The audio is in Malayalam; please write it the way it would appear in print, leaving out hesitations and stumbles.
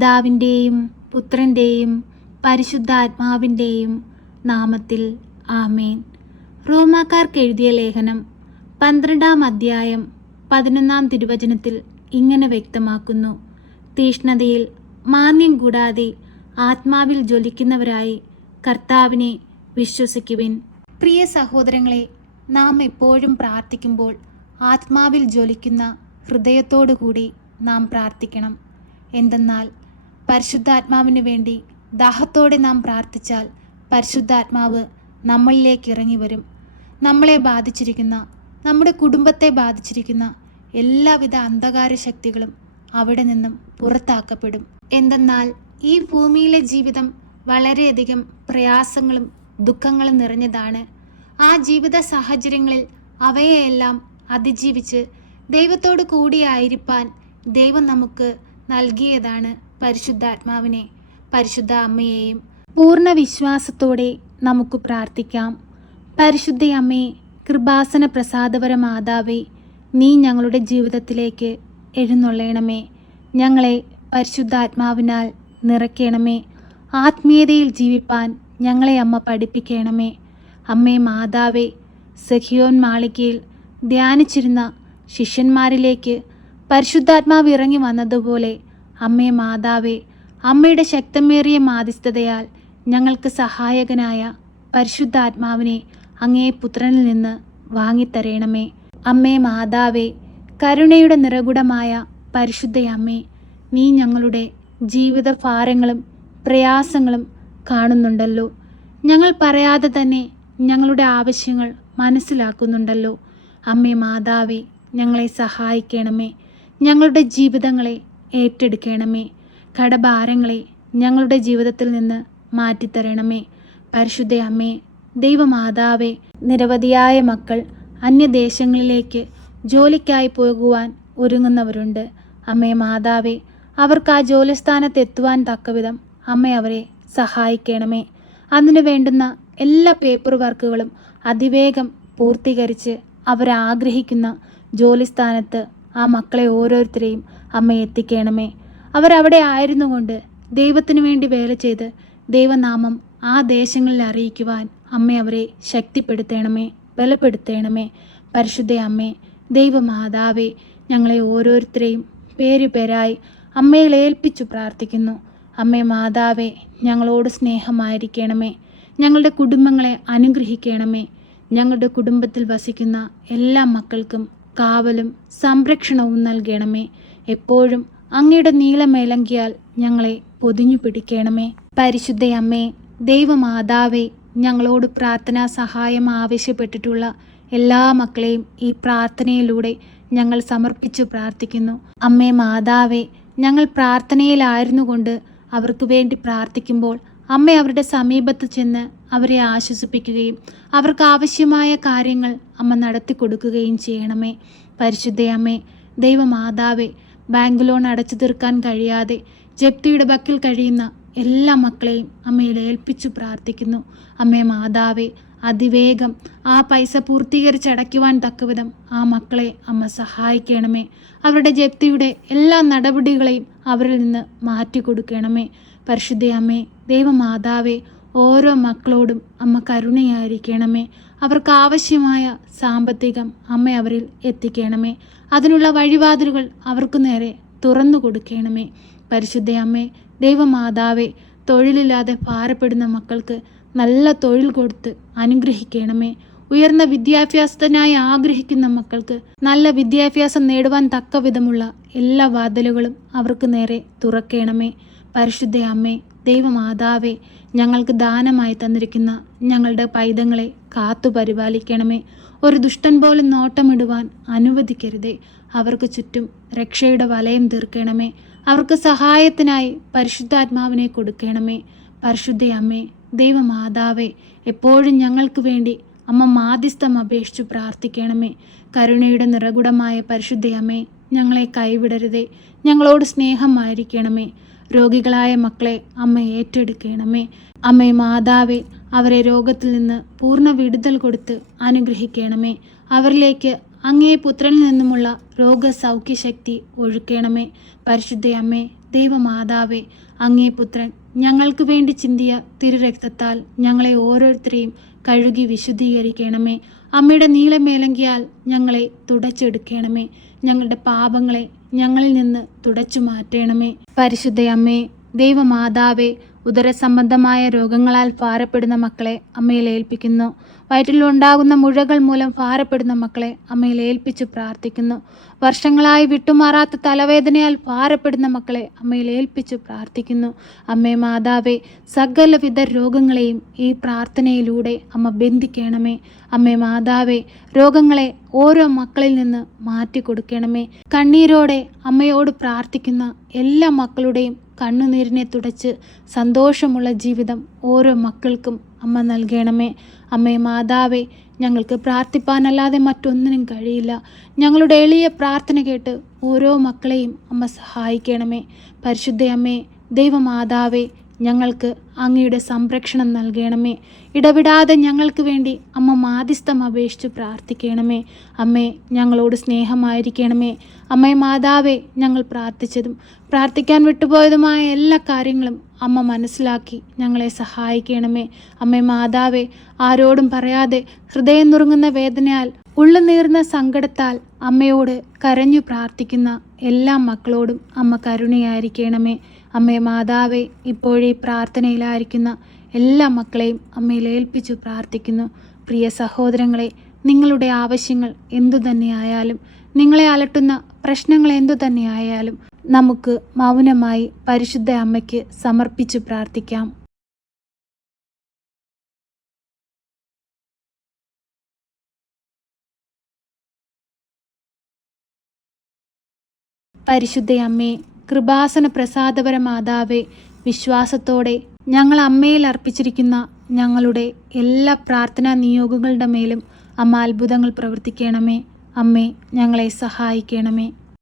പിതാവിൻ്റെയും പുത്രൻ്റെയും പരിശുദ്ധാത്മാവിൻ്റെയും നാമത്തിൽ ആമേൻ. റോമാക്കാർക്ക് എഴുതിയ ലേഖനം 12-ാം അധ്യായം 11-ാം തിരുവചനത്തിൽ ഇങ്ങനെ വ്യക്തമാക്കുന്നു: തീഷ്ണതയിൽ മാന്യം കൂടാതെ ആത്മാവിൽ ജ്വലിക്കുന്നവരായി കർത്താവിനെ വിശ്വസിക്കുവിൻ. പ്രിയ സഹോദരങ്ങളെ, നാം എപ്പോഴും പ്രാർത്ഥിക്കുമ്പോൾ ആത്മാവിൽ ജ്വലിക്കുന്ന ഹൃദയത്തോടുകൂടി നാം പ്രാർത്ഥിക്കണം. എന്തെന്നാൽ പരിശുദ്ധാത്മാവിന് വേണ്ടി ദാഹത്തോടെ നാം പ്രാർത്ഥിച്ചാൽ പരിശുദ്ധാത്മാവ് നമ്മളിലേക്ക് ഇറങ്ങി വരും. നമ്മളെ ബാധിച്ചിരിക്കുന്ന, നമ്മുടെ കുടുംബത്തെ ബാധിച്ചിരിക്കുന്ന എല്ലാവിധ അന്ധകാര ശക്തികളും അവിടെ നിന്നും പുറത്താക്കപ്പെടും. എന്തെന്നാൽ ഈ ഭൂമിയിലെ ജീവിതം വളരെയധികം പ്രയാസങ്ങളും ദുഃഖങ്ങളും നിറഞ്ഞതാണ്. ആ ജീവിത സാഹചര്യങ്ങളിൽ അവയെല്ലാം അതിജീവിച്ച് ദൈവത്തോട് കൂടിയായിരിക്കാൻ ദൈവം നമുക്ക് നൽകിയതാണ് പരിശുദ്ധാത്മാവിനെ, പരിശുദ്ധ അമ്മയെയും. പൂർണ്ണ വിശ്വാസത്തോടെ നമുക്ക് പ്രാർത്ഥിക്കാം. പരിശുദ്ധ അമ്മേ, കൃപാസന പ്രസാദപര മാതാവേ, നീ ഞങ്ങളുടെ ജീവിതത്തിലേക്ക് എഴുന്നള്ളണമേ. ഞങ്ങളെ പരിശുദ്ധാത്മാവിനാൽ നിറയ്ക്കണമേ. ആത്മീയതയിൽ ജീവിപ്പാൻ ഞങ്ങളെ അമ്മ പഠിപ്പിക്കണമേ. അമ്മേ മാതാവേ, സഖിയോൻ മാളികയിൽ ധ്യാനിച്ചിരുന്ന ശിഷ്യന്മാരിലേക്ക് പരിശുദ്ധാത്മാവ് ഇറങ്ങി വന്നതുപോലെ അമ്മേ മാതാവേ, അമ്മയുടെ ശക്തമേറിയ മാധ്യസ്ഥതയാൽ ഞങ്ങൾക്ക് സഹായകനായ പരിശുദ്ധാത്മാവിനെ അങ്ങേ പുത്രനിൽ നിന്ന് വാങ്ങിത്തരയണമേ. അമ്മേ മാതാവേ, കരുണയുടെ നിറകുടമായ പരിശുദ്ധ അമ്മേ, നീ ഞങ്ങളുടെ ജീവിത ഭാരങ്ങളും പ്രയാസങ്ങളും കാണുന്നുണ്ടല്ലോ. ഞങ്ങൾ പറയാതെ തന്നെ ഞങ്ങളുടെ ആവശ്യങ്ങൾ മനസ്സിലാക്കുന്നുണ്ടല്ലോ. അമ്മേ മാതാവേ, ഞങ്ങളെ സഹായിക്കണമേ. ഞങ്ങളുടെ ജീവിതങ്ങളെ ഏറ്റെടുക്കണമേ. കടഭാരങ്ങളെ ഞങ്ങളുടെ ജീവിതത്തിൽ നിന്ന് മാറ്റിത്തരണമേ. പരിശുദ്ധ അമ്മേ, ദൈവമാതാവേ, നിരവധിയായ മക്കൾ അന്യദേശങ്ങളിലേക്ക് ജോലിക്കായി പോകുവാൻ ഒരുങ്ങുന്നവരുണ്ട്. അമ്മേ മാതാവേ, അവർക്ക് ആ ജോലിസ്ഥാനത്ത് എത്തുവാൻ തക്കവിധം അമ്മ അവരെ സഹായിക്കണമേ. അതിനു വേണ്ടുന്ന എല്ലാ പേപ്പർ വർക്കുകളും അതിവേഗം പൂർത്തീകരിച്ച് അവരാഗ്രഹിക്കുന്ന ജോലിസ്ഥാനത്ത് ആ മക്കളെ ഓരോരുത്തരെയും അമ്മ എത്തിക്കണമേ. അവരവിടെ ആയിരുന്നു കൊണ്ട് ദൈവത്തിനു വേണ്ടി വേല ചെയ്ത് ദൈവനാമം ആ ദേശങ്ങളിൽ അറിയിക്കുവാൻ അമ്മ അവരെ ശക്തിപ്പെടുത്തണമേ, ബലപ്പെടുത്തണമേ. പരിശുദ്ധ അമ്മേ, ദൈവമാതാവേ, ഞങ്ങളെ ഓരോരുത്തരെയും പേരുപേരായി അമ്മയിൽ ഏൽപ്പിച്ചു പ്രാർത്ഥിക്കുന്നു. അമ്മേ മാതാവേ, ഞങ്ങളോട് സ്നേഹമായിരിക്കണമേ. ഞങ്ങളുടെ കുടുംബങ്ങളെ അനുഗ്രഹിക്കണമേ. ഞങ്ങളുടെ കുടുംബത്തിൽ വസിക്കുന്ന എല്ലാ മക്കൾക്കും കാവലും സംരക്ഷണവും നൽകണമേ. എപ്പോഴും അങ്ങയുടെ നീലമേലങ്കിയാൽ ഞങ്ങളെ പൊതിഞ്ഞു പിടിക്കണമേ. പരിശുദ്ധ അമ്മേ, ദൈവമാതാവേ, ഞങ്ങളോട് പ്രാർത്ഥനാ സഹായം ആവശ്യപ്പെട്ടിട്ടുള്ള എല്ലാ മക്കളെയും ഈ പ്രാർത്ഥനയിലൂടെ ഞങ്ങൾ സമർപ്പിച്ചു പ്രാർത്ഥിക്കുന്നു. അമ്മേ മാതാവേ, ഞങ്ങൾ പ്രാർത്ഥനയിലായിരുന്നു കൊണ്ട് അവർക്ക് വേണ്ടി പ്രാർത്ഥിക്കുമ്പോൾ അമ്മ അവരുടെ സമീപത്ത് ചെന്ന് അവരെ ആശ്വസിപ്പിക്കുകയും അവർക്ക് ആവശ്യമായ കാര്യങ്ങൾ അമ്മ നടത്തി കൊടുക്കുകയും ചെയ്യണമേ. പരിശുദ്ധ അമ്മേ, ദൈവമാതാവേ, ബാങ്ക് ലോൺ അടച്ചു തീർക്കാൻ കഴിയാതെ ജപ്തിയുടെ ബക്കിൽ കഴിയുന്ന എല്ലാ മക്കളെയും അമ്മയിൽ ഏൽപ്പിച്ചു പ്രാർത്ഥിക്കുന്നു. അമ്മേ മാതാവേ, അതിവേഗം ആ പൈസ പൂർത്തീകരിച്ചടയ്ക്കുവാൻ തക്കവിധം ആ മക്കളെ അമ്മ സഹായിക്കണമേ. അവരുടെ ജപ്തിയുടെ എല്ലാ നടപടികളെയും അവരിൽ നിന്ന് മാറ്റിക്കൊടുക്കണമേ. പരിശുദ്ധ അമ്മേ, ദൈവമാതാവേ, ഓരോ മക്കളോടും അമ്മ കരുണയായിരിക്കണമേ. അവർക്ക് ആവശ്യമായ സാമ്പത്തികം അമ്മ അവരിൽ എത്തിക്കണമേ. അതിനുള്ള വഴിവാതിലുകൾ അവർക്ക് നേരെ തുറന്നു കൊടുക്കണമേ. പരിശുദ്ധ അമ്മേ, ദൈവമാതാവേ, തൊഴിലില്ലാതെ ഭാരപ്പെടുന്ന മക്കൾക്ക് നല്ല തൊഴിൽ കൊടുത്ത് അനുഗ്രഹിക്കണമേ. ഉയർന്ന വിദ്യാഭ്യാസത്തിനായി ആഗ്രഹിക്കുന്ന മക്കൾക്ക് നല്ല വിദ്യാഭ്യാസം നേടുവാൻ തക്ക വിധമുള്ള എല്ലാ വാതിലുകളും അവർക്ക് നേരെ തുറക്കണമേ. പരിശുദ്ധ അമ്മേ, ദൈവമാതാവേ, ഞങ്ങൾക്ക് ദാനമായി തന്നിരിക്കുന്ന ഞങ്ങളുടെ പൈതങ്ങളെ കാത്തു പരിപാലിക്കണമേ. ഒരു ദുഷ്ടൻ പോലും നോട്ടമിടുവാൻ അനുവദിക്കരുതേ. അവർക്ക് ചുറ്റും രക്ഷയുടെ വലയം തീർക്കണമേ. അവർക്ക് സഹായത്തിനായി പരിശുദ്ധാത്മാവിനെ കൊടുക്കണമേ. പരിശുദ്ധ അമ്മേ, ദൈവമാതാവേ, എപ്പോഴും ഞങ്ങൾക്ക് വേണ്ടി അമ്മ മാധ്യസ്ഥം അപേക്ഷിച്ചു പ്രാർത്ഥിക്കണമേ. കരുണയുടെ നിറകുടമായ പരിശുദ്ധ അമ്മേ, ഞങ്ങളെ കൈവിടരുതേ. ഞങ്ങളോട് സ്നേഹമായിരിക്കണമേ. രോഗികളായ മക്കളെ അമ്മ ഏറ്റെടുക്കണമേ. അമ്മേ മാതാവേ, അവരെ രോഗത്തിൽ നിന്ന് പൂർണ്ണ വിടുതൽ കൊടുത്ത് അനുഗ്രഹിക്കണമേ. അവരിലേക്ക് അങ്ങേ പുത്രനിൽ നിന്നുമുള്ള രോഗസൗഖ്യശക്തി ഒഴുക്കണമേ. പരിശുദ്ധ അമ്മേ, ദൈവമാതാവേ, അങ്ങേ പുത്രൻ ഞങ്ങൾക്ക് വേണ്ടി ചിന്തിയ തിരുരക്തത്താൽ ഞങ്ങളെ ഓരോരുത്തരെയും കഴുകി വിശുദ്ധീകരിക്കണമേ. അമ്മയുടെ നീളമേലങ്കിയാൽ ഞങ്ങളെ തുടച്ചെടുക്കണമേ. ഞങ്ങളുടെ പാപങ്ങളെ ഞങ്ങളിൽ നിന്ന് തുടച്ചു മാറ്റണമേ. പരിശുദ്ധ അമ്മേ, ദൈവമാതാവേ, ഉദരസംബന്ധമായ രോഗങ്ങളാൽ ഭാരപ്പെടുന്ന മക്കളെ അമ്മയിൽ ഏൽപ്പിക്കുന്നു. വയറ്റിലുണ്ടാകുന്ന മുഴകൾ മൂലം ഭാരപ്പെടുന്ന മക്കളെ അമ്മയിൽ ഏൽപ്പിച്ചു പ്രാർത്ഥിക്കുന്നു. വർഷങ്ങളായി വിട്ടുമാറാത്ത തലവേദനയാൽ ഭാരപ്പെടുന്ന മക്കളെ അമ്മയിൽ ഏൽപ്പിച്ചു പ്രാർത്ഥിക്കുന്നു. അമ്മേ മാതാവേ, സകലവിധ രോഗങ്ങളെയും ഈ പ്രാർത്ഥനയിലൂടെ അമ്മ ബന്ധിക്കണമേ. അമ്മേ മാതാവേ, രോഗങ്ങളെ ഓരോ മക്കളിൽ നിന്ന് മാറ്റിക്കൊടുക്കണമേ. കണ്ണീരോടെ അമ്മയോട് പ്രാർത്ഥിക്കുന്ന എല്ലാ മക്കളുടെയും കണ്ണുനീരിനെ തുടച്ച് സന്തോഷമുള്ള ജീവിതം ഓരോ മക്കൾക്കും അമ്മ നൽകണമേ. അമ്മേ മാതാവേ, ഞങ്ങൾക്ക് പ്രാർത്ഥിപ്പാനല്ലാതെ മറ്റൊന്നിനും കഴിയില്ല. ഞങ്ങളുടെ എളിയ പ്രാർത്ഥന കേട്ട് ഓരോ മക്കളെയും അമ്മ സഹായിക്കണമേ. പരിശുദ്ധ അമ്മേ, ദൈവമാതാവേ, ഞങ്ങൾക്ക് അങ്ങയുടെ സംരക്ഷണം നൽകണമേ. ഇടവിടാതെ ഞങ്ങൾക്ക് വേണ്ടി അമ്മ മാധ്യസ്ഥം അപേക്ഷിച്ച് പ്രാർത്ഥിക്കണമേ. അമ്മേ, ഞങ്ങളോട് സ്നേഹമായിരിക്കണമേ. അമ്മേ മാതാവേ, ഞങ്ങൾ പ്രാർത്ഥിച്ചതും പ്രാർത്ഥിക്കാൻ വിട്ടുപോയതുമായ എല്ലാ കാര്യങ്ങളും അമ്മ മനസ്സിലാക്കി ഞങ്ങളെ സഹായിക്കണമേ. അമ്മേ മാതാവേ, ആരോടും പറയാതെ ഹൃദയം നുറുങ്ങുന്ന വേദനയാൽ ഉള്ളുനീറുന്ന സങ്കടത്താൽ അമ്മയോട് കരഞ്ഞു പ്രാർത്ഥിക്കുന്ന എല്ലാ മക്കളോടും അമ്മ കരുണയായിരിക്കണമേ. അമ്മേ മാതാവേ, ഇപ്പോഴീ പ്രാർത്ഥനയിലായിരിക്കുന്ന എല്ലാ മക്കളെയും അമ്മയിൽ ഏൽപ്പിച്ചു പ്രാർത്ഥിക്കുന്നു. പ്രിയ സഹോദരങ്ങളെ, നിങ്ങളുടെ ആവശ്യങ്ങൾ എന്തു തന്നെയായാലും, നിങ്ങളെ അലട്ടുന്ന പ്രശ്നങ്ങൾ എന്തു തന്നെയായാലും നമുക്ക് മൗനമായി പരിശുദ്ധ അമ്മയ്ക്ക് സമർപ്പിച്ചു പ്രാർത്ഥിക്കാം. പരിശുദ്ധ അമ്മേ, കൃപാസന പ്രസാദപര മാതാവേ, വിശ്വാസത്തോടെ ഞങ്ങൾ അമ്മയിൽ അർപ്പിച്ചിരിക്കുന്ന ഞങ്ങളുടെ എല്ലാ പ്രാർത്ഥനാ നിയോഗങ്ങളുടെ മേലും അമ്മ അത്ഭുതങ്ങൾ പ്രവർത്തിക്കണമേ. അമ്മേ, ഞങ്ങളെ സഹായിക്കണമേ.